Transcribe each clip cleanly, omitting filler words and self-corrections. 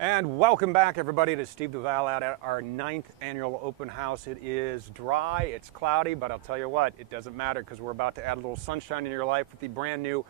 And welcome back, everybody, to Steve Duval out at our 9th annual open house. It is dry, it's cloudy, but I'll tell you what, it doesn't matter because we're about to add a little sunshine in your life with the brand new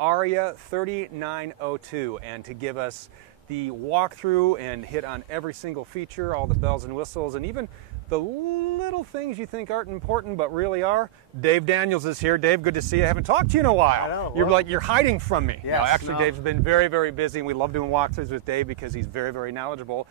Aria 3902. And to give us the walkthrough and hit on every single feature, all the bells and whistles, and even the little things you think aren't important but really are, Dave Daniels is here. Dave, good to see you. I haven't talked to you in a while. I know. You're hiding from me. Yes, no, actually, no. Dave's been very, very busy, and we love doing walkthroughs with Dave because he's very, very knowledgeable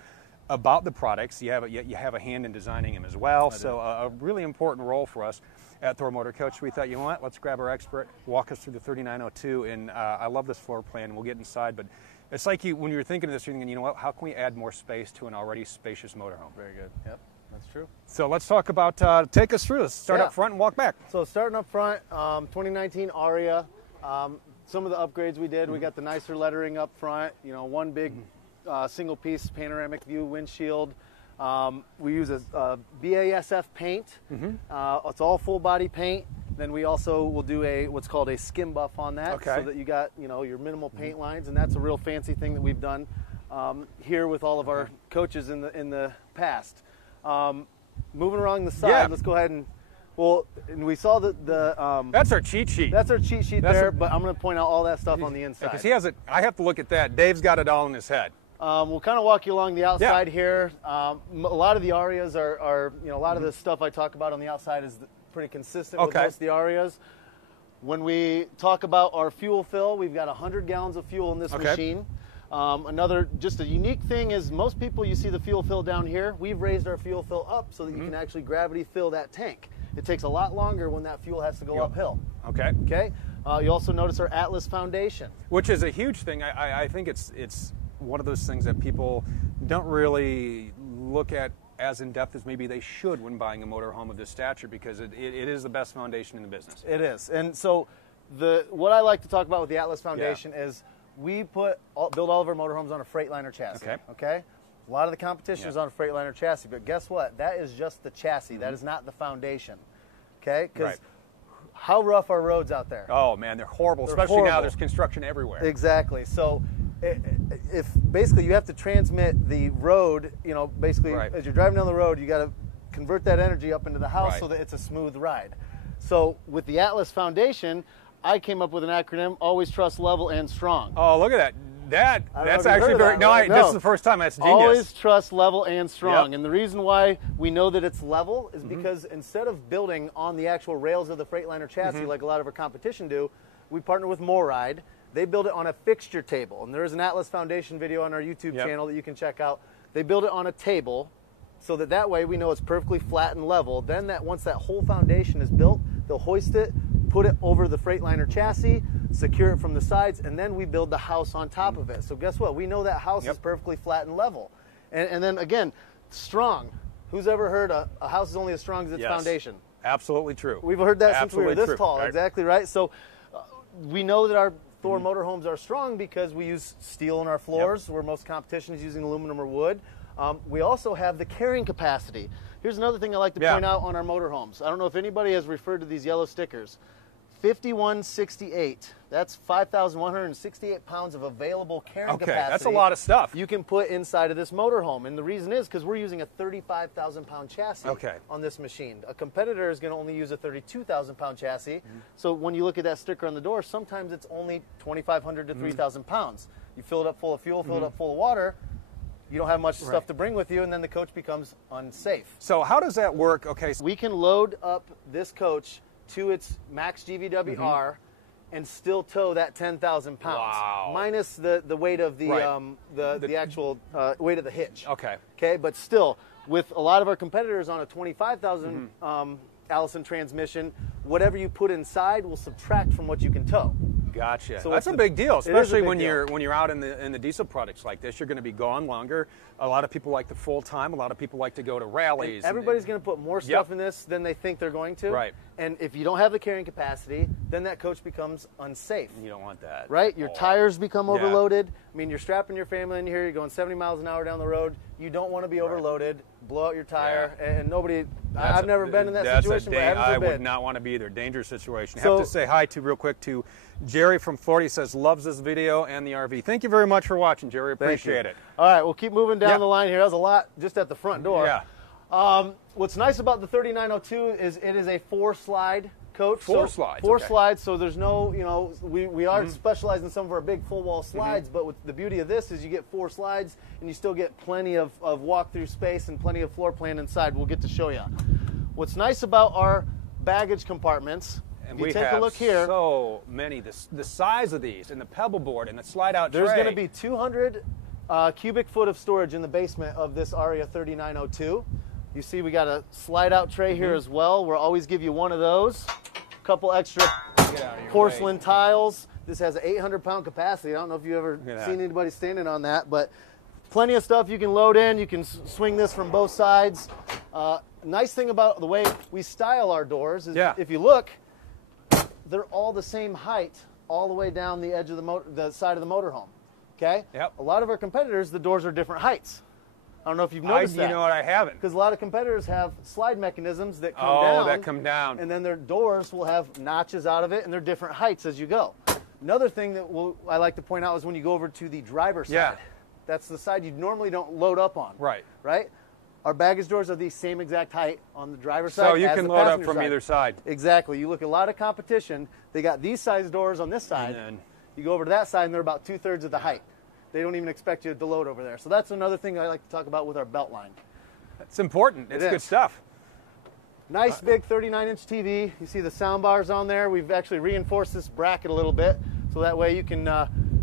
about the products. You have a hand in designing them as well, so a really important role for us at Thor Motor Coach. We thought, you know what, let's grab our expert, walk us through the 3902, and I love this floor plan, and we'll get inside, but it's like when you were thinking of this, you're thinking, you know what, how can we add more space to an already spacious motorhome? Very good. Yep, that's true. So let's talk about, take us through. Let's start up front and walk back. So starting up front, 2019 Aria. Some of the upgrades we did, we got the nicer lettering up front, you know, one big single piece panoramic view windshield. We use a BASF paint. It's all full body paint. Then we also will do what's called a skim buff on that, so that you got, you know, your minimal paint lines, and that's a real fancy thing that we've done here with all of our coaches in the past. Moving along the side, let's go ahead and and we saw that's our cheat sheet. That's our cheat sheet there, but I'm going to point out all that stuff on the inside. Because he has it, I have to look at that. Dave's got it all in his head. We'll kind of walk you along the outside here. A lot of the Arias are you know, a lot of the stuff I talk about on the outside is pretty consistent with most of the Arias. When we talk about our fuel fill, we've got 100 gallons of fuel in this machine. Just a unique thing is most people, you see the fuel fill down here, we've raised our fuel fill up so that you can actually gravity fill that tank. It takes a lot longer when that fuel has to go uphill. Okay. You also notice our Atlas foundation. Which is a huge thing. I think it's one of those things that people don't really look at as in-depth as maybe they should when buying a motorhome of this stature, because it is the best foundation in the business. It is. And so what I like to talk about with the Atlas foundation is we build all of our motorhomes on a Freightliner chassis. Okay? A lot of the competition is on a Freightliner chassis, but guess what? That is just the chassis. That is not the foundation. Okay? Because how rough are roads out there? Oh man, they're horrible. Especially now there's construction everywhere. Exactly. So if basically you have to transmit the road, you know, basically as you're driving down the road, you got to convert that energy up into the house so that it's a smooth ride. So with the Atlas foundation, I came up with an acronym: always trust, level, and strong. Oh, look at that. That's actually very, this is the first time. That's genius. Always trust, level, and strong. And the reason why we know that it's level is because instead of building on the actual rails of the Freightliner chassis like a lot of our competition do, we partner with MoRide. They build it on a fixture table. And there is an Atlas Foundation video on our YouTube channel that you can check out. They build it on a table so that way we know it's perfectly flat and level. Then once that whole foundation is built, they'll hoist it, put it over the Freightliner chassis, secure it from the sides, and then we build the house on top of it. So guess what? We know that house is perfectly flat and level. And then again, strong. Who's ever heard a house is only as strong as its foundation? Absolutely true. We've heard that since we were this tall. Exactly right. So we know that our Thor motorhomes are strong because we use steel in our floors, where most competition is using aluminum or wood. We also have the carrying capacity. Here's another thing I like to point out on our motorhomes. I don't know if anybody has referred to these yellow stickers. 5168. That's 5,168 pounds of available carrying capacity. That's a lot of stuff. You can put inside of this motorhome. And the reason is because we're using a 35,000-pound chassis on this machine. A competitor is going to only use a 32,000-pound chassis. So when you look at that sticker on the door, sometimes it's only 2,500 to 3,000 pounds. You fill it up full of fuel, fill it up full of water. You don't have much stuff to bring with you, and then the coach becomes unsafe. So how does that work? Okay, we can load up this coach to its max GVWR and still tow that 10,000 pounds, minus the weight of the actual weight of the hitch. Okay, but still, with a lot of our competitors on a 25,000 Allison transmission, whatever you put inside will subtract from what you can tow. Gotcha. So that's a big deal, especially when you're out in the diesel products like this. You're going to be gone longer. A lot of people like the full time. A lot of people like to go to rallies. And everybody's going to put more stuff in this than they think they're going to. And if you don't have the carrying capacity, then that coach becomes unsafe. You don't want that. Right? Your tires become overloaded. I mean, you're strapping your family in here, you're going 70 miles an hour down the road. You don't want to be overloaded, blow out your tire, and nobody, I've never been in that situation. I would not want to be either. Dangerous situation. I have to say hi real quick to Jerry from Florida. He says, loves this video and the RV. Thank you very much for watching, Jerry. Appreciate it. All right, we'll keep moving down the line here. That was a lot just at the front door. Yeah. What's nice about the 3902 is it is a 4-slide coach. Four slides. Four slides, so there's no, you know, we are specialized in some of our big full wall slides, but with the beauty of this is you get 4 slides and you still get plenty of walk-through space and plenty of floor plan inside. We'll get to show you. What's nice about our baggage compartments, and you take a look here. So many, the size of these and the pebble board and the slide out tray. There's going to be 200 cubic foot of storage in the basement of this Aria 3902. You see we got a slide out tray here as well. We'll always give you one of those. A couple extra porcelain tiles. This has an 800-pound capacity. I don't know if you've ever seen anybody standing on that, but plenty of stuff you can load in. You can swing this from both sides. Nice thing about the way we style our doors is if you look, they're all the same height all the way down the edge of the side of the motorhome. Okay? Yep. A lot of our competitors, the doors are different heights. I don't know if you've noticed that. You know what, I haven't. Because a lot of competitors have slide mechanisms that come down. Oh, that come down. And then their doors will have notches out of it, and they're different heights as you go. Another thing that I like to point out is when you go over to the driver's side. That's the side you normally don't load up on. Right. Right? Our baggage doors are the same exact height on the driver's side. So you can load up from either side. Exactly. You look at a lot of competition, they got these size doors on this side. And then you go over to that side, and they're about 2/3 of the height. They don't even expect you to load over there. So that's another thing I like to talk about with our belt line. It's important. It's good stuff. Nice big 39-inch TV. You see the sound bars on there. We've actually reinforced this bracket a little bit so that way you can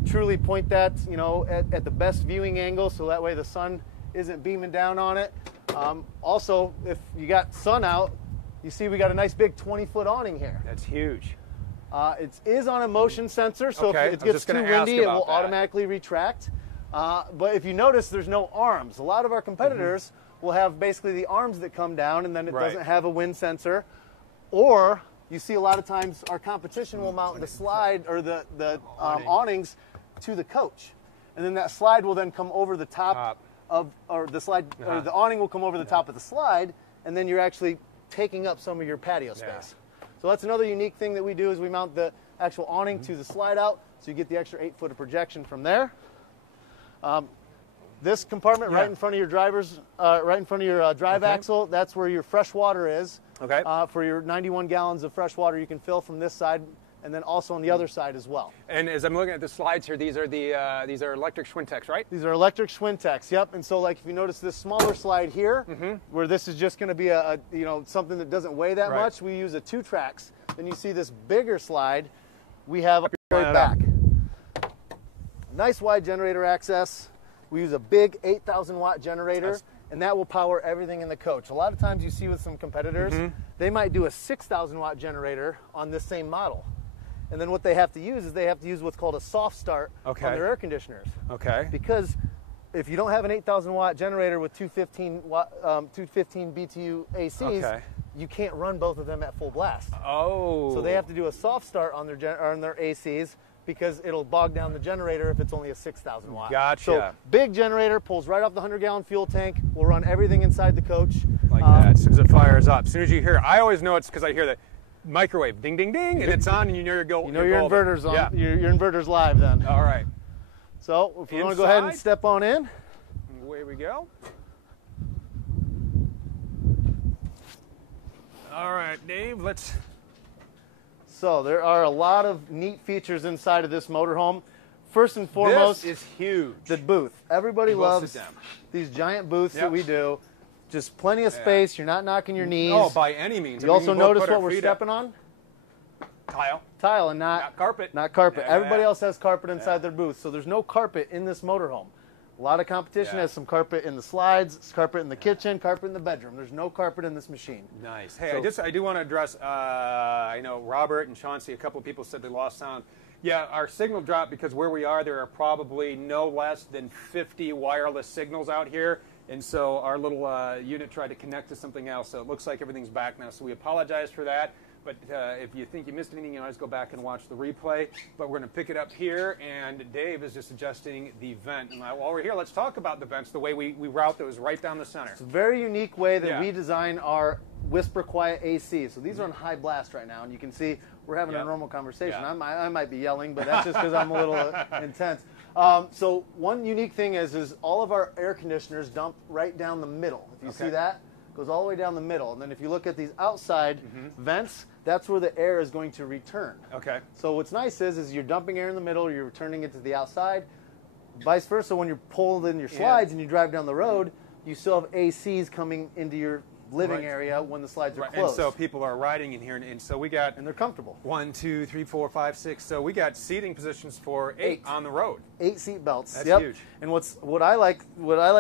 truly point that, you know, at the best viewing angle, so that way the sun isn't beaming down on it. Also, if you got sun out, you see we got a nice big 20-foot awning here. That's huge. It is on a motion sensor, so if it gets too windy, it will automatically retract. But if you notice, there's no arms. A lot of our competitors will have basically the arms that come down, and then it doesn't have a wind sensor. Or you see a lot of times our competition will mount the slide or the awnings to the coach, and then that slide will then come over the top of, or the slide, or the awning will come over the top of the slide, and then you're actually taking up some of your patio space. So that's another unique thing that we do is we mount the actual awning to the slide out, so you get the extra 8 foot of projection from there. This compartment right in front of your drive axle, that's where your fresh water is. Okay. For your 91 gallons of fresh water you can fill from this side, and then also on the other side as well. And as I'm looking at the slides here, these are electric Schwintex, right? These are electric Schwintex, yep. And so, like, if you notice this smaller slide here, where this is just going to be a something that doesn't weigh that much, we use a 2 tracks. Then you see this bigger slide, we have up your back. Nice wide generator access. We use a big 8,000 watt generator, and that will power everything in the coach. A lot of times you see with some competitors, they might do a 6,000 watt generator on this same model. And then what they have to use is they have to use what's called a soft start on their air conditioners. Okay. Because if you don't have an 8,000 watt generator with 215 BTU ACs, you can't run both of them at full blast. Oh. So they have to do a soft start on their ACs because it'll bog down the generator if it's only a 6,000 watt. Gotcha. So big generator, pulls right off the 100-gallon fuel tank. We'll run everything inside the coach. Like that, as soon as it fires up. As soon as you hear it, I always know it's because I hear the microwave ding ding ding and it's on and you know you're going. You know your inverter's on. Your inverter's live then. All right. So if you want to go ahead and step on in. Away we go. All right, Dave, let's. So there are a lot of neat features inside of this motorhome. First and foremost, this is huge. The booth. Everybody loves these giant booths that we do. Just plenty of space. You're not knocking your knees. No, by any means. You also notice what we're stepping on? Tile. Tile and not carpet. Not carpet. Everybody else has carpet inside their booth, so there's no carpet in this motorhome. A lot of competition has some carpet in the slides, carpet in the kitchen, carpet in the bedroom. There's no carpet in this machine. Nice. Hey, so, I do want to address, I know Robert and Chauncey, a couple of people said they lost sound. Yeah, our signal dropped because where we are, there are probably no less than 50 wireless signals out here. And so our little unit tried to connect to something else. So it looks like everything's back now. So we apologize for that. But if you think you missed anything, you can always go back and watch the replay. But we're going to pick it up here, and Dave is just adjusting the vent. And while we're here, let's talk about the vents, the way we route those right down the center. It's a very unique way that we design our whisper quiet AC. So these are on high blast right now, and you can see we're having a normal conversation. I might be yelling, but that's just because I'm a little intense. So one unique thing is all of our air conditioners dump right down the middle. If you see that, it goes all the way down the middle. And then if you look at these outside vents, that's where the air is going to return. Okay. So what's nice is you're dumping air in the middle, you're returning it to the outside. Vice versa, when you're pulled in your slides and you drive down the road, you still have ACs coming into your living area when the slides are closed. And so people are riding in here, and so we got... And they're comfortable. 1, 2, 3, 4, 5, 6. So we got seating positions for 8 on the road. 8 seat belts. That's huge. And what I like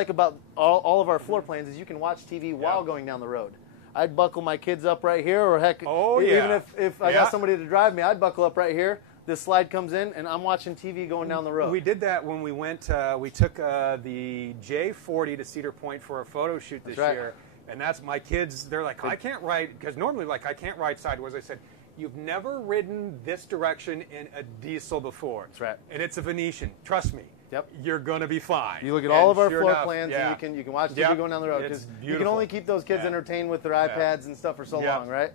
about all of our floor plans is you can watch TV while going down the road. I'd buckle my kids up right here, or heck, even if I got somebody to drive me, I'd buckle up right here. This slide comes in, and I'm watching TV going down the road. We did that when we went. We took the J40 to Cedar Point for a photo shoot this year, and that's my kids. They're like, I can't ride, because normally, like, I can't ride sideways. I said, you've never ridden this direction in a diesel before. That's right. And it's a Venetian. Trust me. Yep. You're going to be fine. You look at all of our floor plans, and you can watch TV going down the road. It's beautiful. You can only keep those kids entertained with their iPads and stuff for so long, right?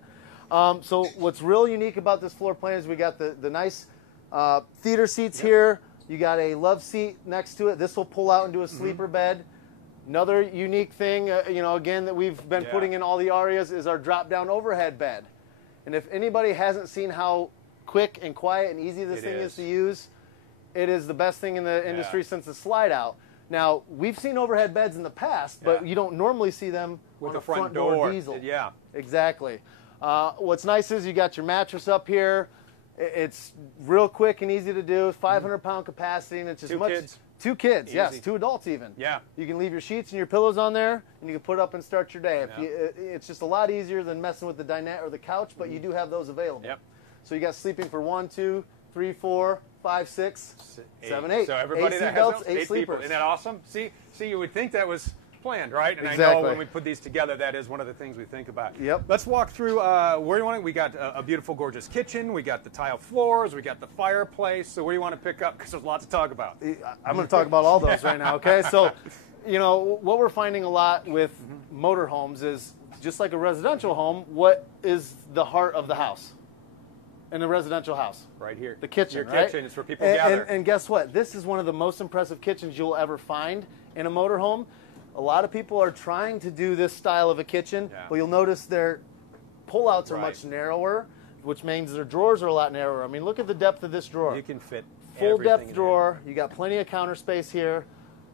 So what's real unique about this floor plan is we got the nice theater seats here. You got a love seat next to it. This will pull out into a sleeper bed. Another unique thing, again, that we've been putting in all the Arias is our drop-down overhead bed. And if anybody hasn't seen how quick and quiet and easy this thing is to use, it is the best thing in the industry since the slide out. Now, we've seen overhead beds in the past, but you don't normally see them with a front door diesel. Yeah. Exactly. What's nice is you got your mattress up here. It's real quick and easy to do. 500-pound capacity, and it's just Two kids, easy. yes, 2 adults even. Yeah. You can leave your sheets and your pillows on there, and you can put up and start your day. It's just a lot easier than messing with the dinette or the couch, but you do have those available. Yep. So you got sleeping for 1, 2, 3, 4, 5, 6, 7, 8. So everybody 8 that seat belts, has 8 8 sleepers. people. Isn't that awesome? See, you would think that was planned, right? And Exactly. I know when we put these together, that is one of the things we think about. Yep. Let's walk through where you want it. We got a beautiful, gorgeous kitchen. We got the tile floors. We got the fireplace. So where do you want to pick up? Because there's lots to talk about. I'm going to talk about all those right now, okay? So, what we're finding a lot with motorhomes is, just like a residential home, what is the heart of the house? In a residential house. Right here. The kitchen, Your kitchen is where people gather. And guess what? This is one of the most impressive kitchens you'll ever find in a motorhome. A lot of people are trying to do this style of a kitchen, but you'll notice their pullouts are much narrower, which means their drawers are a lot narrower. I mean, look at the depth of this drawer. You can fit full depth drawer. You got plenty of counter space here.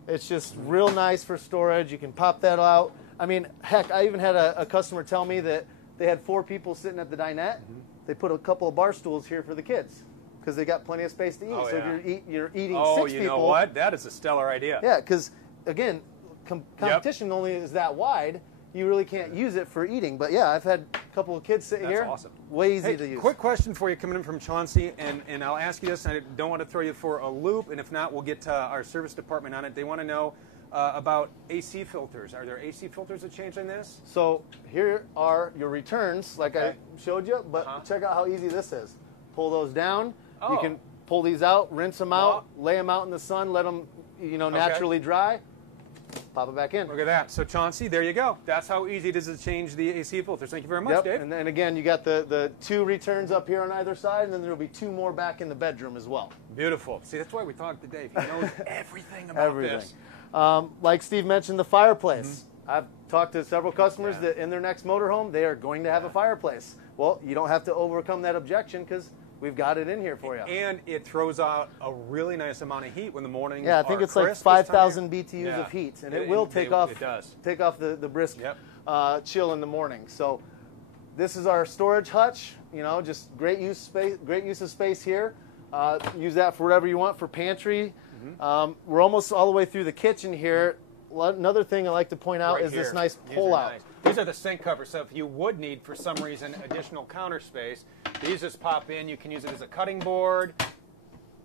It's just real nice for storage. You can pop that out. I mean, heck, I even had a customer tell me that they had 4 people sitting at the dinette. They put a couple of bar stools here for the kids because they got plenty of space to eat. So if you're eating 6 people. You know what? That is a stellar idea. Yeah, because, again, competition only is that wide. You really can't use it for eating. But yeah, I've had a couple of kids sit here. That's awesome. Way easy to use. Quick question for you coming in from Chauncey, and I'll ask you this, and I don't want to throw you for a loop, and if not, we'll get our service department on it. They want to know about AC filters. Are there AC filters that change on this? So here are your returns, like I showed you, but check out how easy this is. Pull those down. You can pull these out, rinse them out, lay them out in the sun, let them naturally dry. Pop it back in. Look at that. So Chauncey, there you go. That's how easy it is to change the AC filters. Thank you very much, Dave. And then again, you got the 2 returns up here on either side, and then there will be 2 more back in the bedroom as well. Beautiful. See, that's why we talked to Dave. He knows everything about this. Like Steve mentioned, the fireplace. I've talked to several customers that in their next motorhome, they are going to have a fireplace. Well, you don't have to overcome that objection because we've got it in here for you. And it throws out a really nice amount of heat when the mornings I think it's like 5,000 BTUs of heat, and it will take off the brisk chill in the morning. So this is our storage hutch. Just great use of space here. Use that for whatever you want for pantry. We're almost all the way through the kitchen here. Another thing I like to point out is this nice pull-out. These are the sink covers, so if you would need, for some reason, additional counter space, these just pop in. You can use it as a cutting board.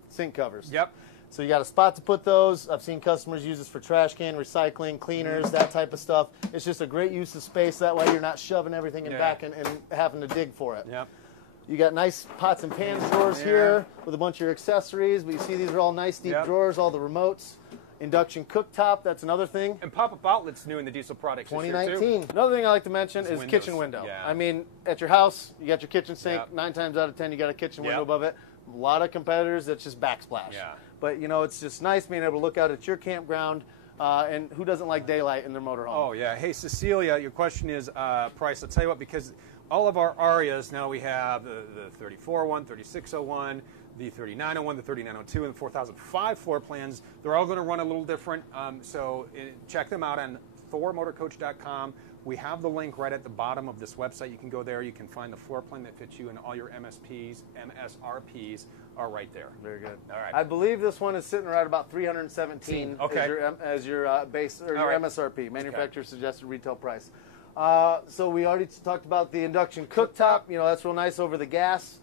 Sink covers. Yep. So you got a spot to put those. I've seen customers use this for trash can, recycling, cleaners, that type of stuff. It's just a great use of space. That way you're not shoving everything in back and having to dig for it. Yep. You got nice pots and pans drawers here with a bunch of your accessories, but you see these are all nice deep drawers, all the remotes. Induction cooktop, that's another thing. And pop-up outlets new in the diesel products 2019. this year too. Another thing I like to mention is windows. kitchen window. Yeah. I mean, at your house, you got your kitchen sink. Yep. 9 times out of 10, you got a kitchen window above it. A lot of competitors, that's just backsplash. Yeah. But, you know, it's just nice being able to look out at your campground. And who doesn't like daylight in their motorhome? Oh, yeah. Hey, Cecilia, your question is price. I'll tell you what, because all of our Arias, now we have the 3401, 3601, the 3901, the 3902, and the 4005 floor plans. They're all going to run a little different, so check them out on thormotorcoach.com. We have the link right at the bottom of this website. You can go there. You can find the floor plan that fits you, and all your MSRPs are right there. Very good. All right. I believe this one is sitting right about $317 as your base or your MSRP, manufacturer suggested retail price. So we already talked about the induction cooktop. You know, that's real nice over the gas.